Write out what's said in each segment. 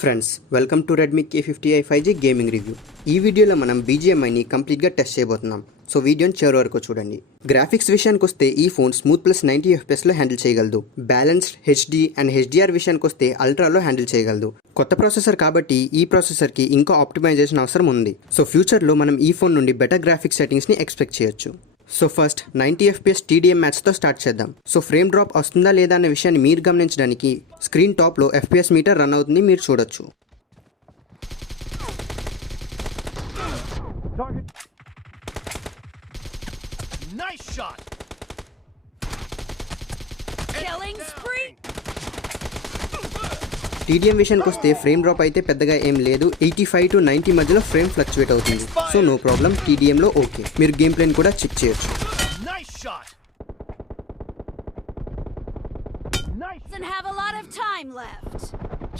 Friends welcome to Redmi K50i 5G gaming review. ఈ వీడియోలో మనం BGMIని కంప్లీట్గా టెస్ట్ చేయబోతున్నాం. సో వీడియోని చివరి వరకు చూడండి. గ్రాఫిక్స్ విషయానికి వస్తే ఈ ఫోన్ స్మూత్ ప్లస్ 90 FPSలో హ్యాండిల్ చేయగలదు. బ్యాలెన్స్డ్ HD అండ్ HDR విషయానికి వస్తే అల్ట్రాలో హ్యాండిల్ చేయగలదు. కొత్త ప్రాసెసర్ కాబట్టి ఈ ప్రాసెసర్కి ఇంకా ఆప్టిమైజేషన్ అవసరం ఉంది. సో ఫ్యూచర్లో మనం ఈ ఫోన్ నుండి బెటర్ గ్రాఫిక్స్ సెట్టింగ్స్ని ఎక్స్పెక్ట్ చేయొచ్చు. సో ఫస్ట్ 90 FPS TDM మ్యాచ్తో స్టార్ట్ చేద్దాం. సో ఫ్రేమ్ డ్రాప్ వస్తుందా లేదా అనే విషయాన్ని మీరు గమనించడానికి స్క్రీన్ టాప్లో FPS మీటర్ రన్ అవుతుంది, మీరు చూడొచ్చు. TDM విషయానికి వస్తే ఫ్రేమ్ డ్రాప్ అయితే పెద్దగా ఏం లేదు. 85 to 90 మధ్యలో ఫ్రేమ్ ఫ్లక్చువేట్ అవుతుంది. సో నో ప్రాబ్లం, TDMలో ఓకే. మీరు గేమ్ ప్లేని కూడా చెక్ చేయొచ్చు. And have a lot of time left.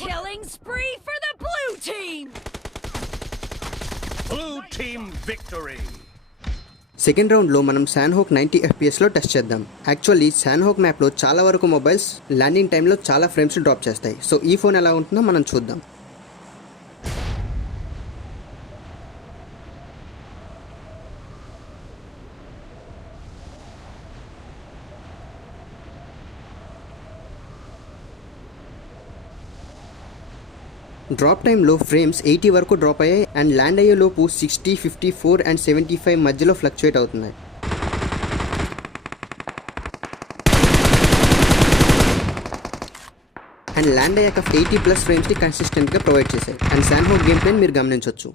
Killing spree for the blue team. Blue team victory. Second రౌండ్లో మనం శాన్హోక్ 90 FPSలో టెస్ట్ చేద్దాం. యాక్చువల్లీ శాన్హోక్ మ్యాప్లో చాలా వరకు మొబైల్స్ ల్యాండింగ్ టైంలో చాలా ఫ్రేమ్స్ డ్రాప్ చేస్తాయి. సో ఈ ఫోన్ ఎలా ఉంటుందో మనం చూద్దాం. డ్రాప్ టైంలో ఫ్రేమ్స్ 80 వరకు డ్రాప్ అయ్యాయి అండ్ ల్యాండ్ అయ్యే లోపు 60, 54 అండ్ 75 మధ్యలో ఫ్లక్చువేట్ అవుతున్నాయి. అండ్ ల్యాండ్ అయ్యాక 80+ ఫ్రేమ్స్ని కన్సిస్టెంట్గా ప్రొవైడ్ చేశాయి. అండ్ శాన్హోక్ గేమ్ ప్లేని మీరు గమనించవచ్చు.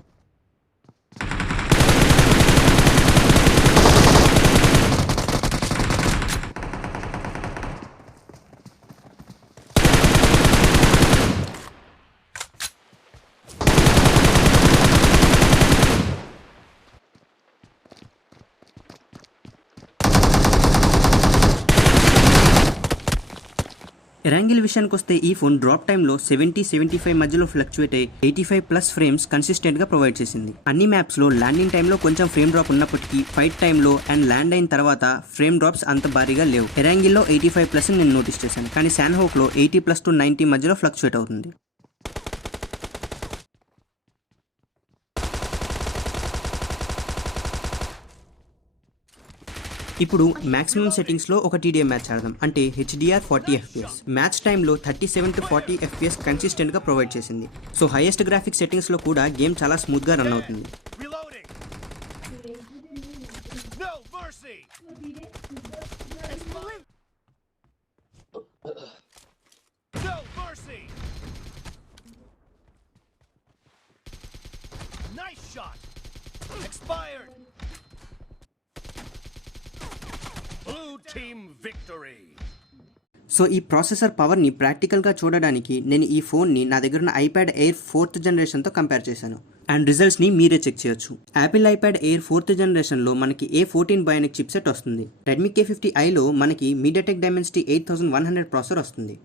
ఎరాంగిల్ విషయానికి వస్తే ఈ ఫోన్ డ్రాప్ టైంలో 70, 75 మధ్యలో ఫ్లక్చువేట్ అయ్యి 85+ ఫ్రేమ్స్ కన్సిస్టెంట్గా ప్రొవైడ్ చేసింది. అన్ని మ్యాప్స్లో ల్యాండింగ్ టైంలో కొంచెం ఫ్రేమ్ డ్రాప్ ఉన్నప్పటికీ ఫైట్ టైంలో అండ్ ల్యాండ్ అయిన తర్వాత ఫ్రేమ్ డ్రాప్స్ అంత భారీగా లేవు. ఎరాంగిల్లో 85+ నేను నోటీస్ చేశాను, కానీ శాన్హోక్లో 80+ to 90 మధ్యలో ఫ్లక్చువేట్ అవుతుంది. ఇప్పుడు మాక్సిమం సెట్టింగ్స్లో ఒక TDM మ్యాచ్ ఆడదాం, అంటే HDR 40 FPS. మ్యాచ్ టైంలో 37 to 40 FPS కన్సిస్టెంట్గా ప్రొవైడ్ చేసింది. సో హైయెస్ట్ గ్రాఫిక్స్ సెట్టింగ్స్లో కూడా గేమ్ చాలా స్మూత్గా రన్ అవుతుంది. సో ఈ ప్రాసెసర్ పవర్ని ప్రాక్టికల్గా చూడడానికి నేను ఈ ఫోన్ని నా దగ్గర ఉన్న iPad Air 4th జనరేషన్తో కంపేర్ చేశాను. అండ్ రిజల్ట్స్ని మీరే చెక్ చేయొచ్చు. యాపిల్ iPad Air 4th జనరేషన్లో మనకి A14 బయోనిక్ చిప్సెట్ వస్తుంది. Redmi K50iలో మనకి MediaTek Dimensity 8100 ప్రాసెసర్ వస్తుంది.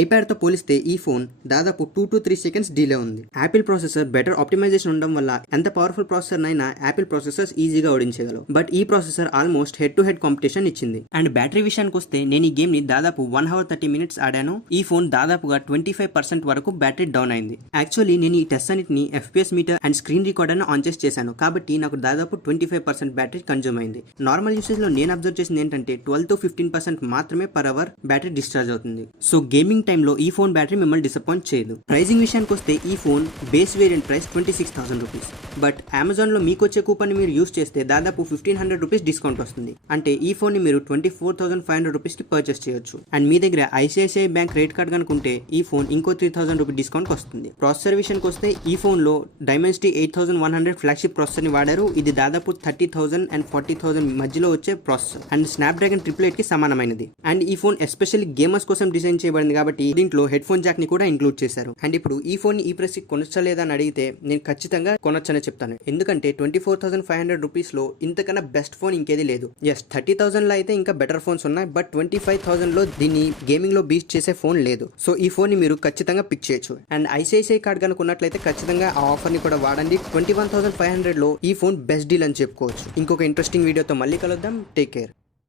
ఐప్యాడ్తో పోలిస్తే ఈ ఫోన్ దాదాపు 2 to 3 సెకండ్స్ డిలే ఉంది. యాపిల్ ప్రాసెసర్ బెటర్ ఆప్టిమైజేషన్ ఉండడం వల్ల ఎంత పవర్ఫుల్ ప్రాసెసర్ అయినా యాపిల్ ప్రాసెసర్స్ ఈజీగా ఓడించగలవు. బట్ ఈ processor almost head to head competition ఇచ్చింది. అండ్ బ్యాటరీ విషయానికి వస్తే నేను ఈ గేమ్ ని దాదాపు 1 hour 30 minutes ఆడాను. ఈ ఫోన్ దాదాపుగా 25% వరకు బ్యాటరీ డౌన్ అయింది. యాక్చువల్లీ నేను ఈ టెస్ట్ అన్నిటిని FPS meter and screen recorder on చేసి చేశాను, కాబట్టి నాకు దాదాపు 25% బ్యాటరీ కన్జ్యూమ్ అయింది. నార్మల్ యూసేజ్ లో నేను అబ్జర్వ్ చేసింది ఏంటంటే 12 to 15% మాత్రమే పర్ అవర్ బ్యాటరీ డిశ్చార్జ్ అవుతుంది. సో గేమింగ్ టైంలో ఈ ఫోన్ బ్యాటరీ మిమ్మల్ని డిసప్పాయింట్ చేయదు. ప్రైజింగ్ విషయానికి వస్తే ఈ phone base variant price 26,000 rupees. But అమెజాన్లో మీకు వచ్చే కూపన్ మీరు యూస్ చేస్తే దాదాపు 1,500 రూపీస్ డిస్కౌంట్ వస్తుంది. అంటే ఈ ఫోన్ ని మీరు 24,500 రూపీస్ కి పర్చేస్ చేయొచ్చు. అండ్ మీ దగ్గర ICICI బ్యాంక్ క్రెడిట్ కార్డ్ కనుకుంటే ఈ ఫోన్ ఇంకో 3,000 రూపీస్ డిస్కౌంట్ వస్తుంది. ప్రాసెసర్ విషయానికి వస్తే ఈ ఫోన్ లో Dimensity 8100 ఫ్లాగ్షిప్ ప్రాసెసర్ ని వాడారు. ఇది దాదాపు 30,000 and 40,000 మధ్యలో వచ్చే ప్రాసెసర్ అండ్ స్నాప్డ్రాగన్ 888 కి సమానమైనది. అండ్ ఈ ఫోన్ ఎస్పెషల్లీ గేమర్స్ కోసం డిజైన్ చేయబడింది కాబట్టి కాబట్టి దీంట్లో హెడ్ ఫోన్ జాక్ ని కూడా ఇంక్లూడ్ చేశారు. అండ్ ఇప్పుడు ఈ ఫోన్ ని ఈ ప్రైస్ కి కొనొచ్చలేదా అని అడిగితే నేను ఖచ్చితంగా కొనొచ్చనే చెప్తాను. ఎందుకంటే 24,500 రూపీస్ లో ఇంతకన్నా బెస్ట్ ఫోన్ ఇంకేది లేదు. ఎస్ 30,000 లో అయితే ఇంకా బెటర్ ఫోన్స్ ఉన్నాయి, బట్ 25,000 లో దీన్ని గేమింగ్ లో బీట్ చేసే ఫోన్ లేదు. సో ఈ ఫోన్ ని మీరు ఖచ్చితంగా పిక్ చేయొచ్చు. అండ్ ఐసిఐసిఐ కార్డ్ కనుకున్నట్లయితే ఖచ్చితంగా ఆ ఆఫర్ ని కూడా వాడండి. 21,500 లో ఈ ఫోన్ బెస్ట్ డీల్ అని చెప్పుకోవచ్చు. ఇంకొక ఇంట్రెస్టింగ్ వీడియోతో మళ్ళీ కలుద్దాం. Take care.